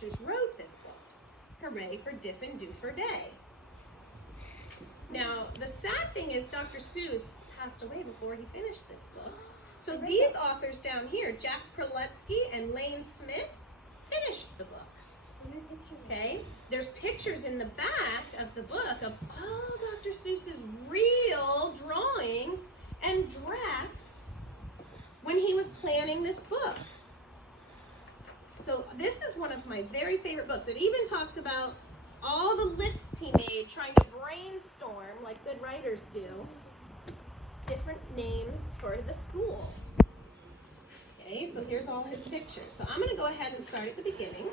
Seuss wrote this book. Hooray for Diffin' Doofer Day. Now, the sad thing is Dr. Seuss passed away before he finished this book. So these authors down here, Jack Prelutsky and Lane Smith, finished the book. Okay? There's pictures in the back of the book of all Dr. Seuss's real drawings and drafts when he was planning this book. So this is one of my very favorite books. It even talks about all the lists he made trying to brainstorm, like good writers do, different names for the school. Okay, so here's all his pictures. So I'm going to go ahead and start at the beginning.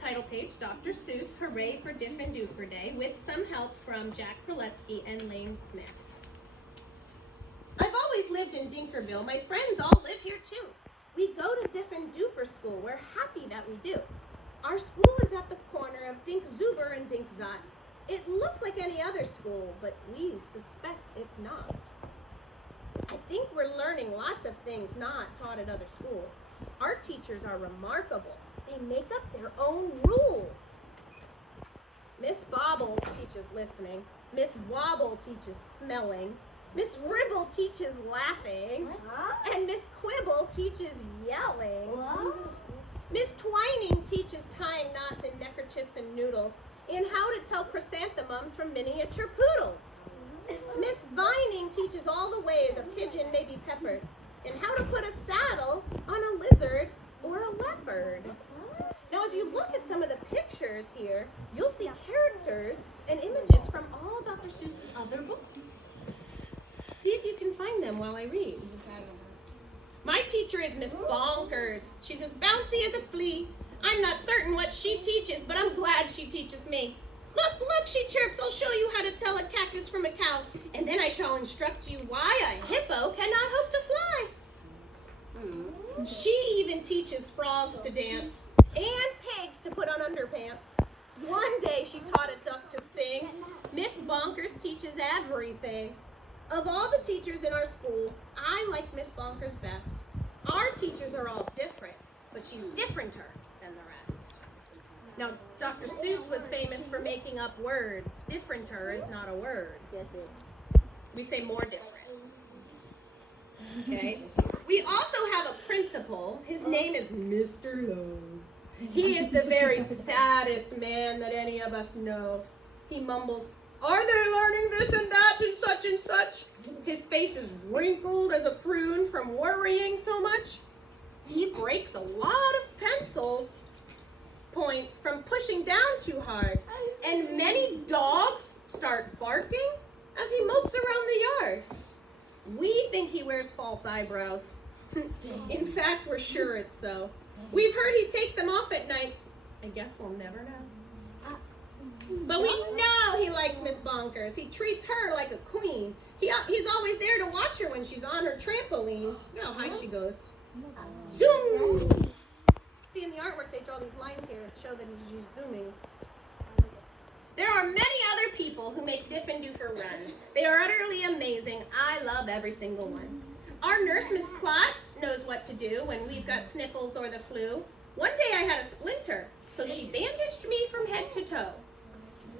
Title page, Dr. Seuss, Hooray for Diffin' Doofer Day, with some help from Jack Prelutsky and Lane Smith. I've always lived in Dinkerville. My friends all live here too. We go to Diffin' Doofer School. We're happy that we do. Our school is at the corner of Dink Zuber and Dink Zot. It looks like any other school, but we suspect it's not. I think we're learning lots of things not taught at other schools. Our teachers are remarkable. They make up their own rules. Miss Bobble teaches listening. Miss Wobble teaches smelling. Miss Ribble teaches laughing. What? And Miss Quibble teaches yelling. What? Miss Twining teaches tying knots in neckerchiefs and noodles, and how to tell chrysanthemums from miniature poodles. Miss Vining teaches all the ways a pigeon may be peppered, and how to put a saddle on a lizard or a leopard. Now, if you look at some of the pictures here, you'll see characters and images from all of Dr. Seuss's other books. See if you can find them while I read. My teacher is Miss Bonkers. She's as bouncy as a flea. I'm not certain what she teaches, but I'm glad she teaches me. Look, look, she chirps, I'll show you how to tell a cactus from a cow, and then I shall instruct you why a hippo cannot hope to fly. She even teaches frogs to dance, and pigs to put on underpants. One day she taught a duck to sing. Miss Bonkers teaches everything. Of all the teachers in our school, I like Miss Bonkers best. Our teachers are all different, but she's differenter than the rest. Now, Dr. Seuss was famous for making up words. Differenter is not a word. We say more different. Okay? We also have a principal. His name is Mr. Lowe. He is the very saddest man that any of us know. He mumbles, "Are they learning this and that and such and such?" His face is wrinkled as a prune from worrying so much. He breaks a lot of pencils points from pushing down too hard. And many dogs start barking as he mopes around the yard. We think he wears false eyebrows. In fact, we're sure it's so. We've heard he takes them off at night. I guess we'll never know. But we know he likes Miss Bonkers. He treats her like a queen. He's always there to watch her when she's on her trampoline. You know how high she goes. Zoom! See, in the artwork, they draw these lines here to show that he's zooming. There are many other people who make Diffin' Doofer run. They are utterly amazing. I love every single one. Our nurse, Miss Clot, knows what to do when we've got sniffles or the flu. One day I had a splinter, so she bandaged me from head to toe.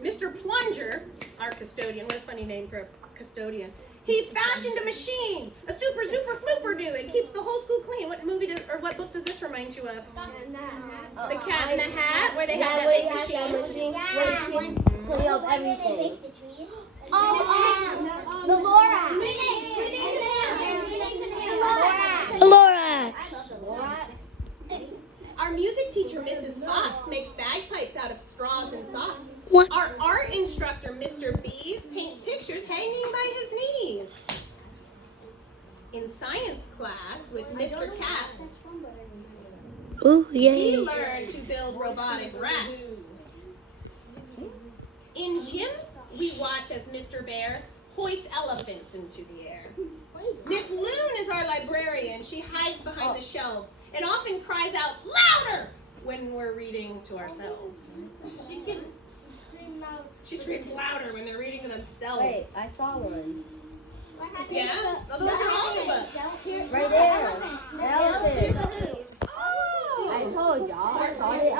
Mr. Plunger, our custodian, what a funny name for a custodian, he fashioned a machine, a super flooper do. It keeps the whole school clean. What movie what book does this remind you of? The Cat in the Hat, where they have that big machine. Where you can clean up everything. The Lorax. Our music teacher, Mrs. Fox, makes bagpipes out of straws and socks. What? Our art instructor, Mr. Bees, paints pictures hanging by his knees. In science class with Mr. Katz, Ooh, he yay. learned to build robotic rats. In gym, we watch as Mr. Bear hoists elephants into the air. Miss Loon is our librarian. She hides behind the shelves and often cries out louder when we're reading to ourselves. She screams louder when they're reading to themselves. Wait, I saw one. Yeah? Oh, those are all the books. Right there. The elephant. Oh! I told y'all. I saw the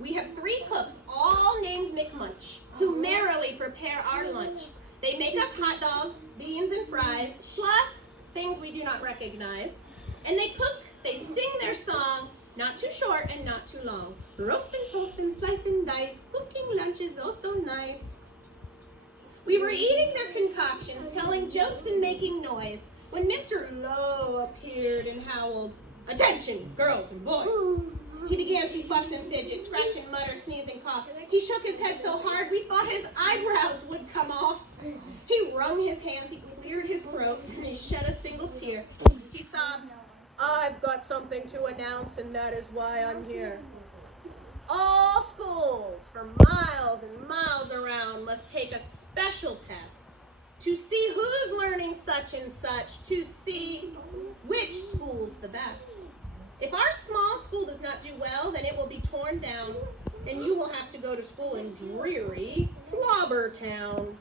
We have 3 cooks, all named McMunch, who merrily prepare our lunch. They make us hot dogs, beans, and fries, plus things we do not recognize. And they cook, they sing their song, not too short and not too long. Roast and toast and slice and dice, cooking lunch is oh so nice. We were eating their concoctions, telling jokes and making noise, when Mr. Lowe appeared and howled, "Attention, girls and boys!" He began to fuss and fidget, scratch and mutter, sneeze and cough. He shook his head so hard we thought his eyebrows would come off. He wrung his hands, he cleared his throat, and he shed a single tear. He sobbed, "I've got something to announce, and that is why I'm here. All schools for miles and miles around must take a special test to see who's learning such and such, to see which school's the best. If our small school does not do well, then it will be torn down, and you will have to go to school in dreary Flobbertown."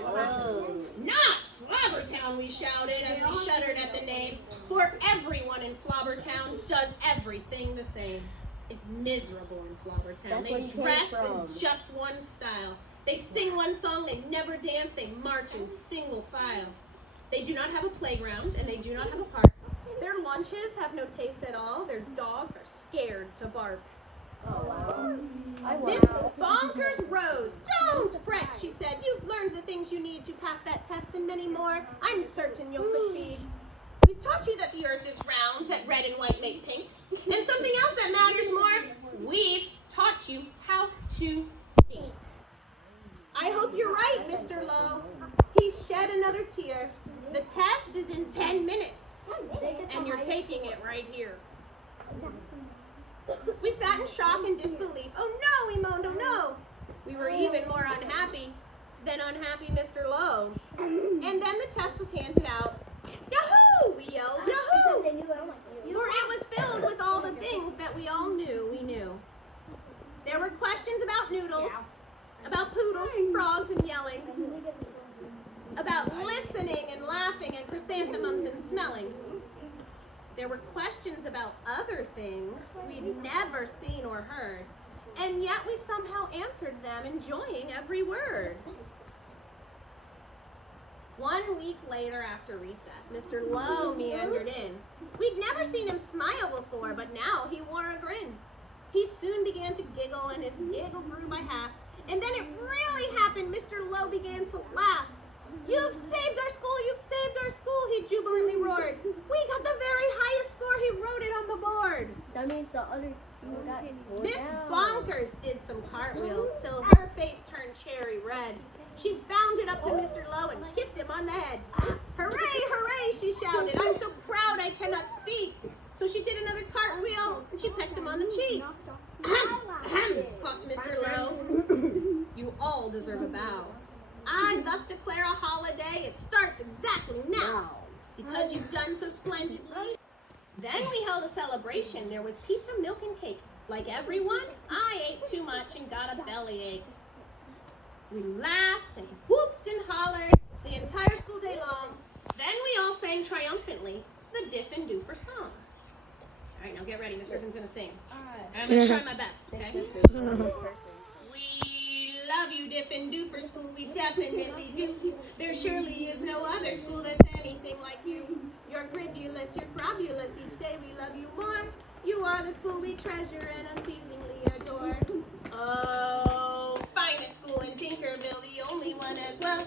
Oh. "Not Flobbertown," we shouted as we shuddered at the name, for everyone in Flobbertown does everything the same. It's miserable in Flobbertown. That's where They you came dress from. in just one style. They sing one song, they never dance, they march in single file. They do not have a playground, and they do not have a park. Their lunches have no taste at all. Their dogs are scared to bark. Oh, wow. Miss Bonkers rose. "Don't fret," she said. "You've learned the things you need to pass that test and many more. I'm certain you'll succeed. We've taught you that the earth is round, that red and white make pink, and something else that matters more. We've taught you how to think." "I hope you're right, Mr. Lowe." He shed another tear. "The test is in 10 minutes, and you're taking it right here." We sat in shock and disbelief. "Oh no," we moaned, "oh no." We were even more unhappy than unhappy Mr. Lowe. And then the test was handed out. "Yahoo!" we yelled, "Yahoo!" For it was filled with all the things that we all knew we knew. There were questions about noodles, about poodles, frogs, and yelling, about listening and laughing and chrysanthemums and smelling. There were questions about other things we'd never seen or heard, and yet we somehow answered them, enjoying every word. 1 week later after recess, Mr. Lowe meandered in. We'd never seen him smile before, but now he wore a grin. He soon began to giggle, and his giggle grew by half. And then it really happened. Mr. Lowe began to laugh. "You've saved our school! You've saved our school!" he jubilantly roared. "We got the very highest score!" He wrote it on the board. That means the other team got pulled Miss down. Bonkers did some cartwheels till her face turned cherry red. She bounded up to Mr. Lowe and kissed him on the head. "Hooray, hooray," she shouted. "I'm so proud I cannot speak." So she did another cartwheel and she pecked him on the cheek. "Ahem, ahem," coughed Mr. Lowe. "You all deserve a bow. I thus declare a holiday. It starts exactly now, because you've done so splendidly." Then we held a celebration. There was pizza, milk, and cake. Like everyone, I ate too much and got a bellyache. We laughed and whooped and hollered the entire school day long. Then we all sang triumphantly the Diff and Doofer song. All right, now get ready. Miss Griffin's going to sing. I'm going to try my best, okay? "We love you, Diff and Doofer School. We definitely do. There surely is no other school that's anything like you. You're gridulous, you're grobulous. Each day we love you more. You are the school we treasure and unceasingly adore. Oh, finest school in Dinkerville, the only one as well.